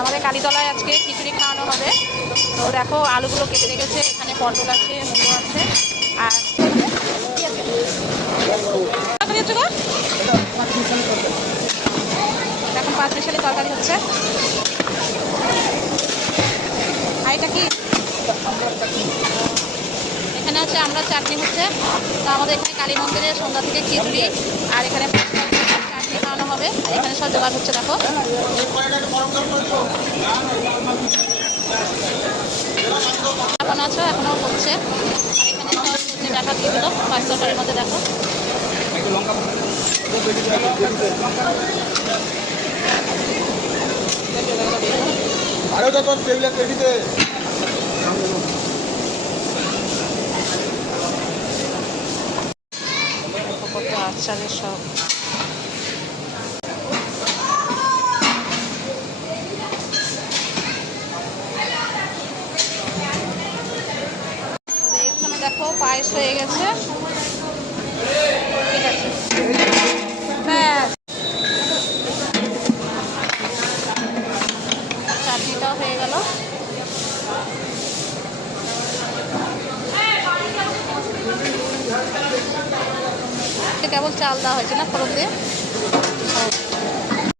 আমাদের কালীতলায় আজকে খিচুড়ি খাওয়ানো হবে। তো দেখো আলুগুলো কেটে রেখেছে, এখানে পটল আছে, মুলো আছে, আর এখন 5 মিশালি তরকারি হচ্ছে। আর এটা কি? এখানে হচ্ছে আমরা চাটনি হচ্ছে। তো আমাদের এখানে কালী মন্দিরে সন্ধ্যা থেকে খিচুড়ি আর এখানে চাটনি খাওয়ানো হবে। আর এখানে সব জোগাড় হচ্ছে দেখো। এখন আছো এখনো হচ্ছে। আর এখানে সব সবজি দেখা দিয়ে দিল পাঁচ তরকারির মধ্যে দেখো। আরো তো তোর টেবিলে কেটিতে আচারের সব এখানে দেখো পায়েস হয়ে গেছে। ঠিক আছে, চাটনিটাও হয়ে গেল। কেবল চাল দেওয়া হয়েছে না ফোড়ন দিয়ে।